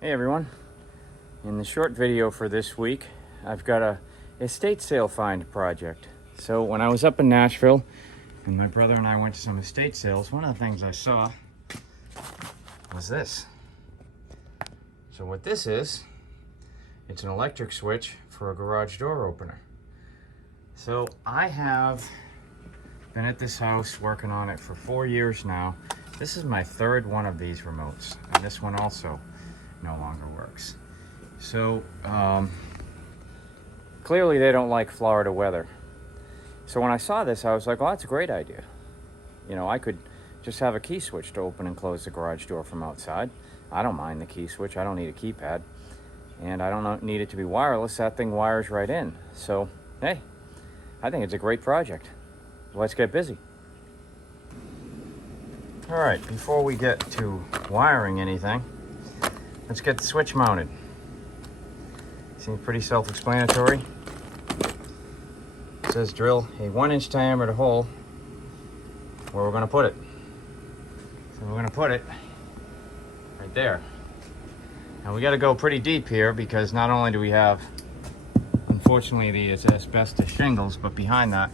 Hey everyone, in the short video for this week I've got a estate sale find project. So when I was up in Nashville and my brother and I went to some estate sales, one of the things I saw was this. So what this is, it's an electric switch for a garage door opener. So I have been at this house working on it for 4 years now. This is my third one of these remotes, and this one also no longer works. So clearly they don't like Florida weather. So when I saw this, I was like, well, that's a great idea. You know, I could just have a key switch to open and close the garage door from outside. I don't mind the key switch. I don't need a keypad, and I don't need it to be wireless. That thing wires right in. So hey, I think it's a great project. Let's get busy. All right, before we get to wiring anything, let's get the switch mounted. Seems pretty self-explanatory. It says drill a 1-inch diameter hole where we're going to put it. So we're going to put it right there. Now we got to go pretty deep here because not only do we have, unfortunately, the asbestos shingles, but behind that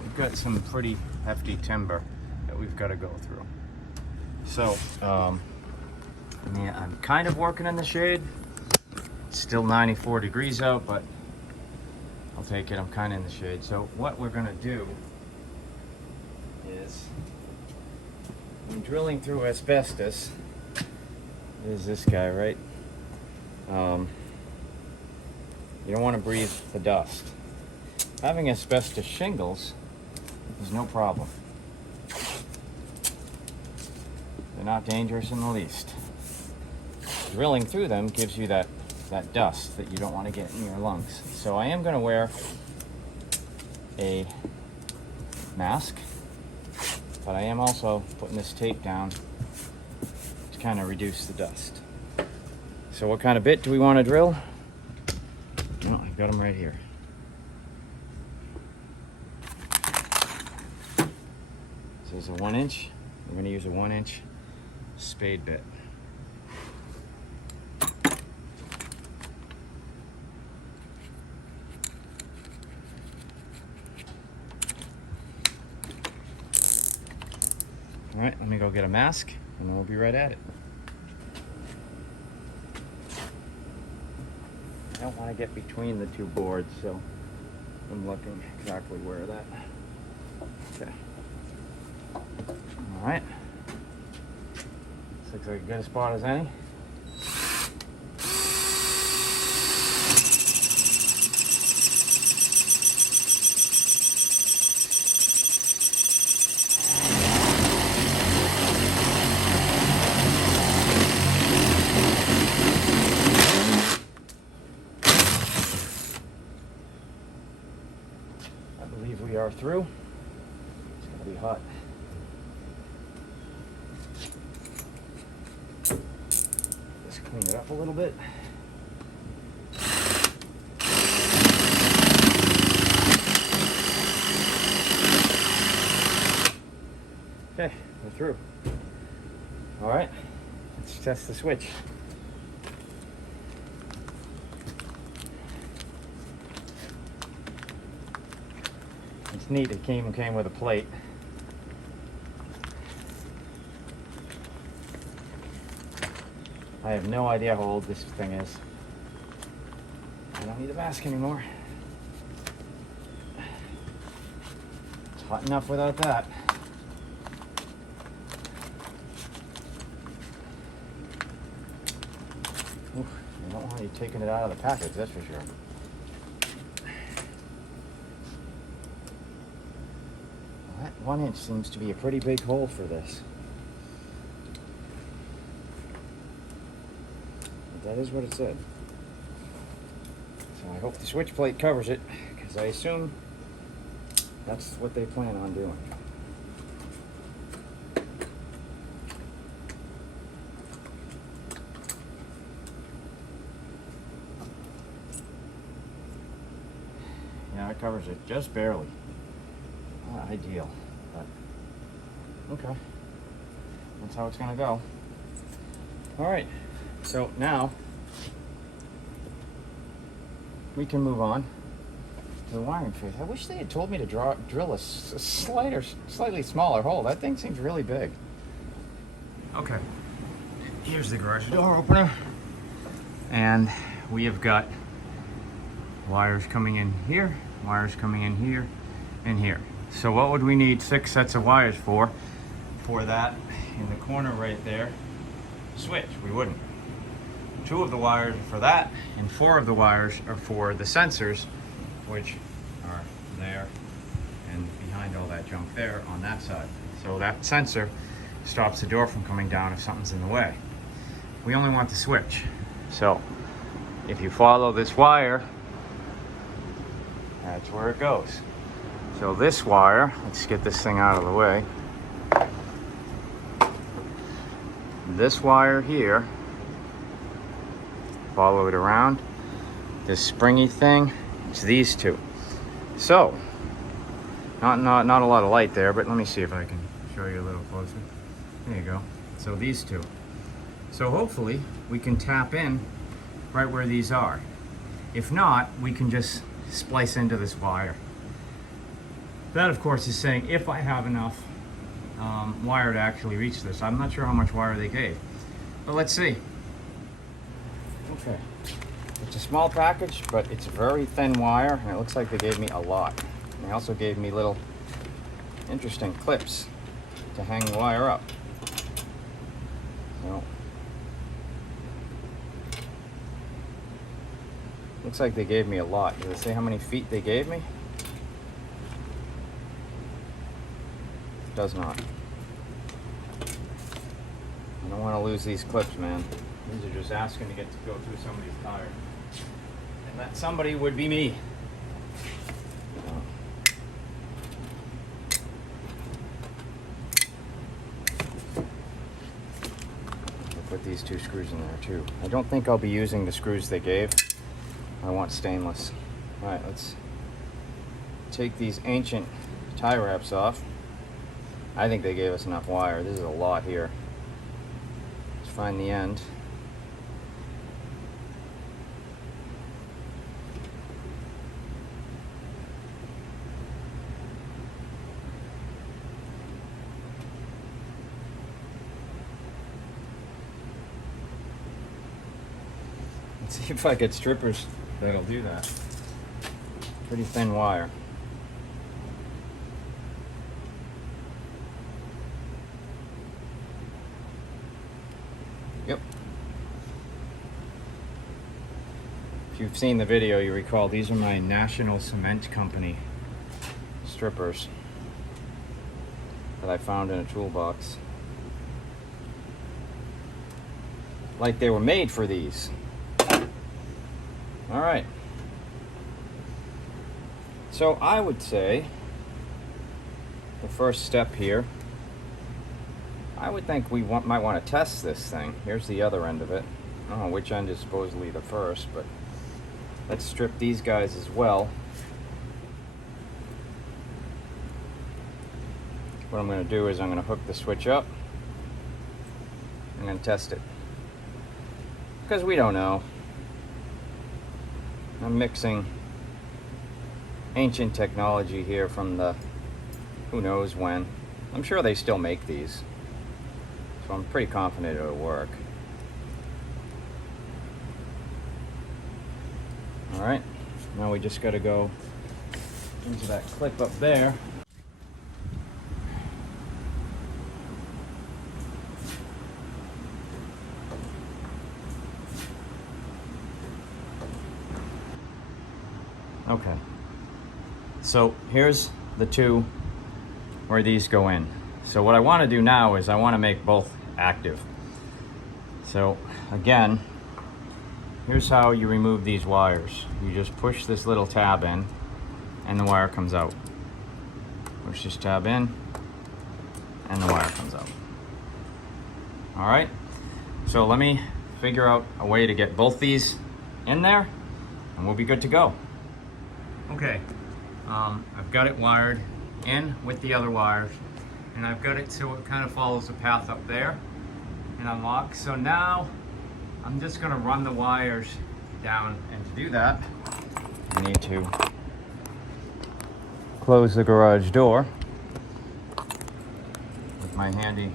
we've got some pretty hefty timber that we've got to go through. So I mean, I'm kind of working in the shade. It's still 94 degrees out, but I'll take it. I'm kind of in the shade. So what we're going to do is, when drilling through asbestos, there's this guy, right? You don't want to breathe the dust. Having asbestos shingles is no problem. They're not dangerous in the least. Drilling through them gives you that dust that you don't want to get in your lungs. So I am going to wear a mask, but I am also putting this tape down to kind of reduce the dust. So what kind of bit do we want to drill? No, I've got them right here. So there's a 1-inch. We're going to use a 1-inch spade bit. All right, let me go get a mask and then we'll be right at it. I don't want to get between the two boards, so I'm looking exactly where that. Okay. All right. This looks like as good a spot as any. I believe we are through. It's gonna be hot. Just clean it up a little bit. Okay, we're through. All right, let's test the switch. It's neat, it came with a plate. I have no idea how old this thing is. I don't need a mask anymore. It's hot enough without that. Oof, I don't want you taking it out of the package, that's for sure. That 1-inch seems to be a pretty big hole for this. But that is what it said. So I hope the switch plate covers it, because I assume that's what they plan on doing. Yeah, it covers it just barely. Not ideal, but okay. That's how it's gonna go. All right, So now we can move on to the wiring phase. I wish they had told me to drill a slightly smaller hole. That thing seems really big. Okay, here's the garage door opener. And we have got wires coming in here, wires coming in here, and here. So what would we need 6 sets of wires for? For that in the corner right there, switch. We wouldn't. 2 of the wires are for that, and 4 of the wires are for the sensors, which are there and behind all that junk there on that side. So that sensor stops the door from coming down if something's in the way. We only want the switch. So if you follow this wire, that's where it goes. So this wire, let's get this thing out of the way. This wire here, follow it around. This springy thing, it's these 2. So, not a lot of light there, but let me see if I can show you a little closer. There you go. So these 2. So hopefully we can tap in right where these are. If not, we can just splice into this wire. That, of course, is saying if I have enough wire to actually reach this. I'm not sure how much wire they gave, but let's see. Okay, it's a small package, but it's very thin wire, and it looks like they gave me a lot. And they also gave me little interesting clips to hang the wire up. So, looks like they gave me a lot. Did they say how many feet they gave me? It does not. I don't want to lose these clips, man. These are just asking to get to go through somebody's tire. And that somebody would be me. I'll put these 2 screws in there too. I don't think I'll be using the screws they gave. I want stainless. All right, let's take these ancient tie wraps off. I think they gave us enough wire. This is a lot here. Let's find the end. Let's see if I get strippers that'll do that. Pretty thin wire. Yep. If you've seen the video, you recall these are my National Cement Company strippers that I found in a toolbox. Like they were made for these. All right. So I would say the first step here, I would think we might want to test this thing. Here's the other end of it. I don't know which end is supposedly the first, but let's strip these guys as well. What I'm going to do is I'm going to hook the switch up. I'm going to test it. Because we don't know. I'm mixing ancient technology here from the who knows when. I'm sure they still make these. So I'm pretty confident it'll work. Alright, now we just got to go into that clip up there. Okay, so here's the 2 where these go in. So what I want to do now is I want to make both active. So again, here's how you remove these wires. You just push this little tab in and the wire comes out. Push this tab in and the wire comes out. All right, so let me figure out a way to get both these in there and we'll be good to go. Okay, I've got it wired in with the other wires, and I've got it so it kind of follows the path up there and unlocks. So now I'm just gonna run the wires down, and to do that, I need to close the garage door with my handy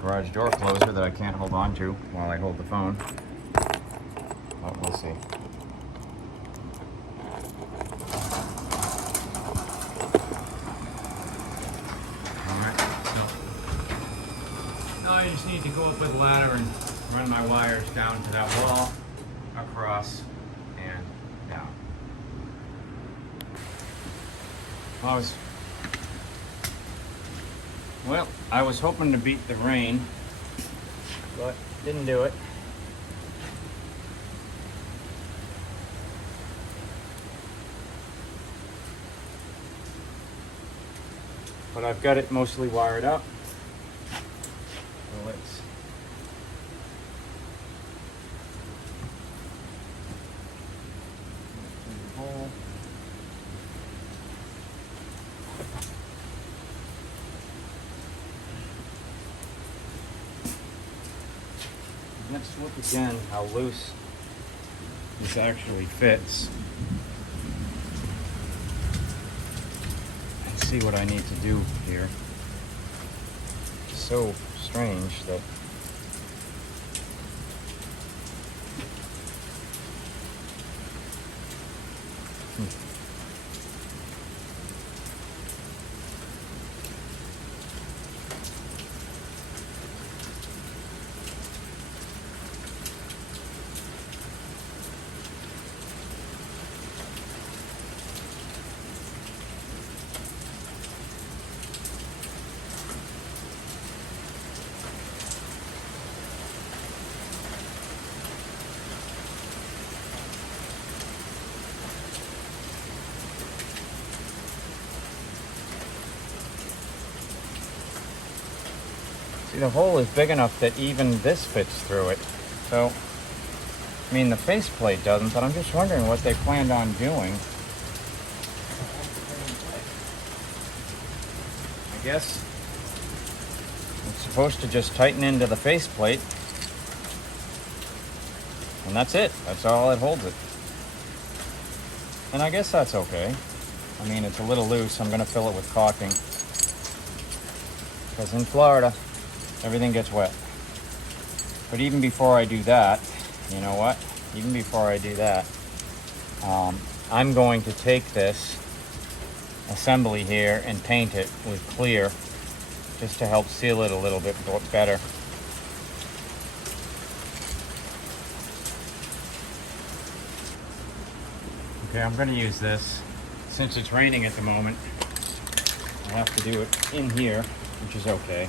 garage door closer that I can't hold on to while I hold the phone, but we'll see. Alright, so now I just need to go up with a ladder and run my wires down to that wall, across, and down. I was hoping to beat the rain, but didn't do it. But I've got it mostly wired up. So let's hole. Let's look again how loose this actually fits and see what I need to do here. It's so strange that see, the hole is big enough that even this fits through it. So, I mean, the faceplate doesn't, but I'm just wondering what they planned on doing. I guess it's supposed to just tighten into the faceplate, and that's it. That's all that holds it. And I guess that's okay. I mean, it's a little loose. I'm gonna fill it with caulking, because in Florida, everything gets wet. But even before I do that, you know what? Even before I do that, I'm going to take this assembly here and paint it with clear, just to help seal it a little bit better. Okay, I'm going to use this. Since it's raining at the moment, I have to do it in here, which is okay.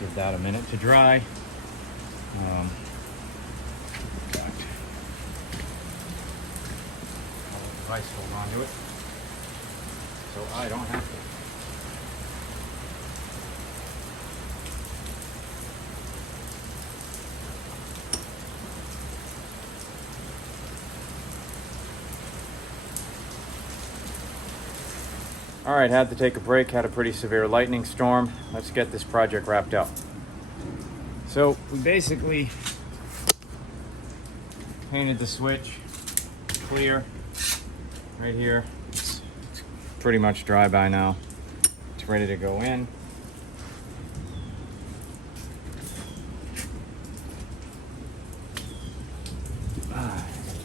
Give that a minute to dry. Device hold on to it, so I don't have to. All right, had to take a break, had a pretty severe lightning storm. Let's get this project wrapped up. So we basically painted the switch clear right here. It's pretty much dry by now. It's ready to go in.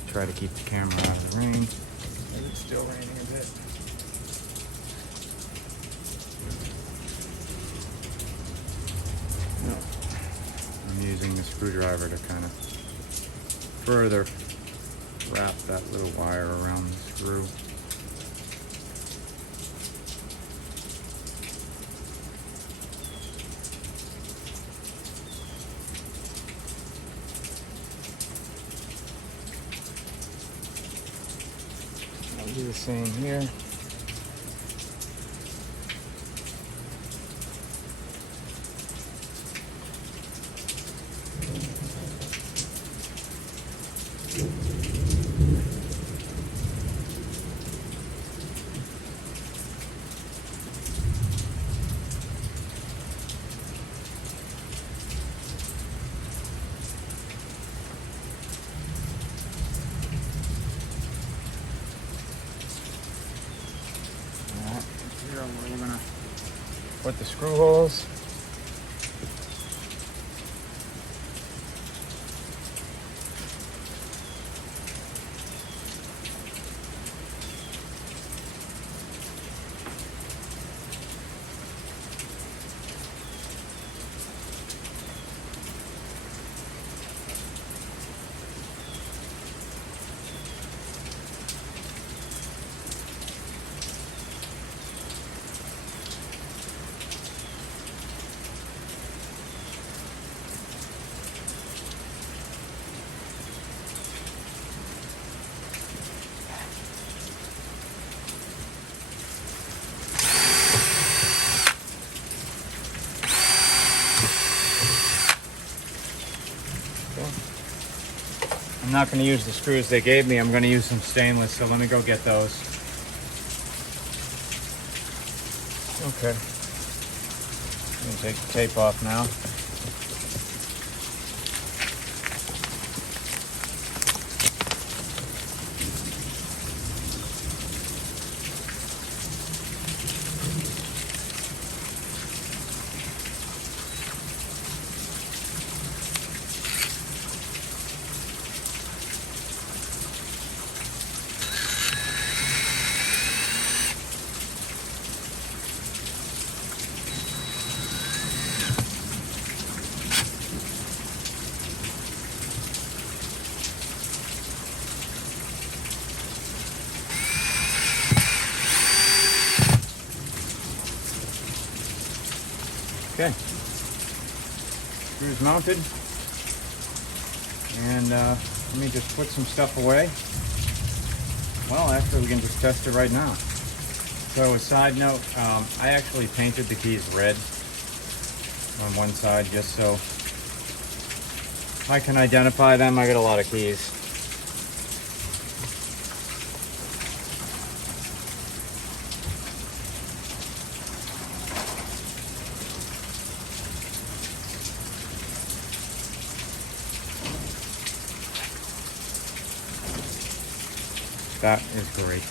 Try to keep the camera out of the rain. It's still raining a bit. I'm using the screwdriver to kind of further wrap that little wire around the screw. I'll do the same here. here where we're gonna put the screw holes. I'm not going to use the screws they gave me. I'm going to use some stainless, so let me go get those. Okay. I'm going to take the tape off now. Okay, screws mounted, and let me just put some stuff away. Well, actually we can just test it right now. So a side note, I actually painted the keys red on one side just so I can identify them. I got a lot of keys. That is great.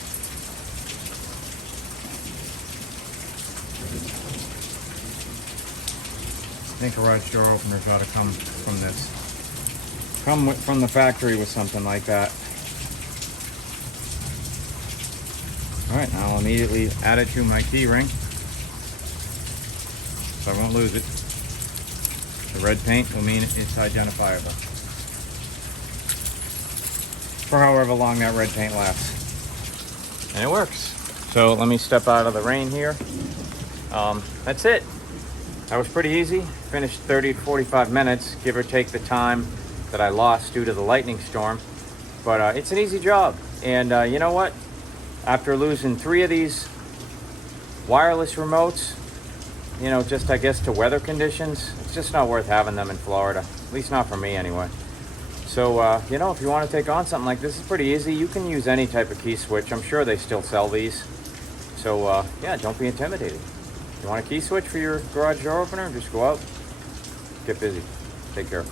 I think garage door openers ought to come from this. From the factory with something like that. Alright, now I'll immediately add it to my key ring so I won't lose it. The red paint will mean it's identifiable for however long that red paint lasts. And it works. So let me step out of the rain here. That's it. That was pretty easy. Finished 30 to 45 minutes, give or take the time that I lost due to the lightning storm. But it's an easy job. And you know what? After losing 3 of these wireless remotes, you know, just I guess to weather conditions, it's just not worth having them in Florida. At least not for me anyway. So, you know, if you want to take on something like this, it's pretty easy. You can use any type of key switch. I'm sure they still sell these. So, yeah, don't be intimidated. You want a key switch for your garage door opener? Just go out, get busy. Take care.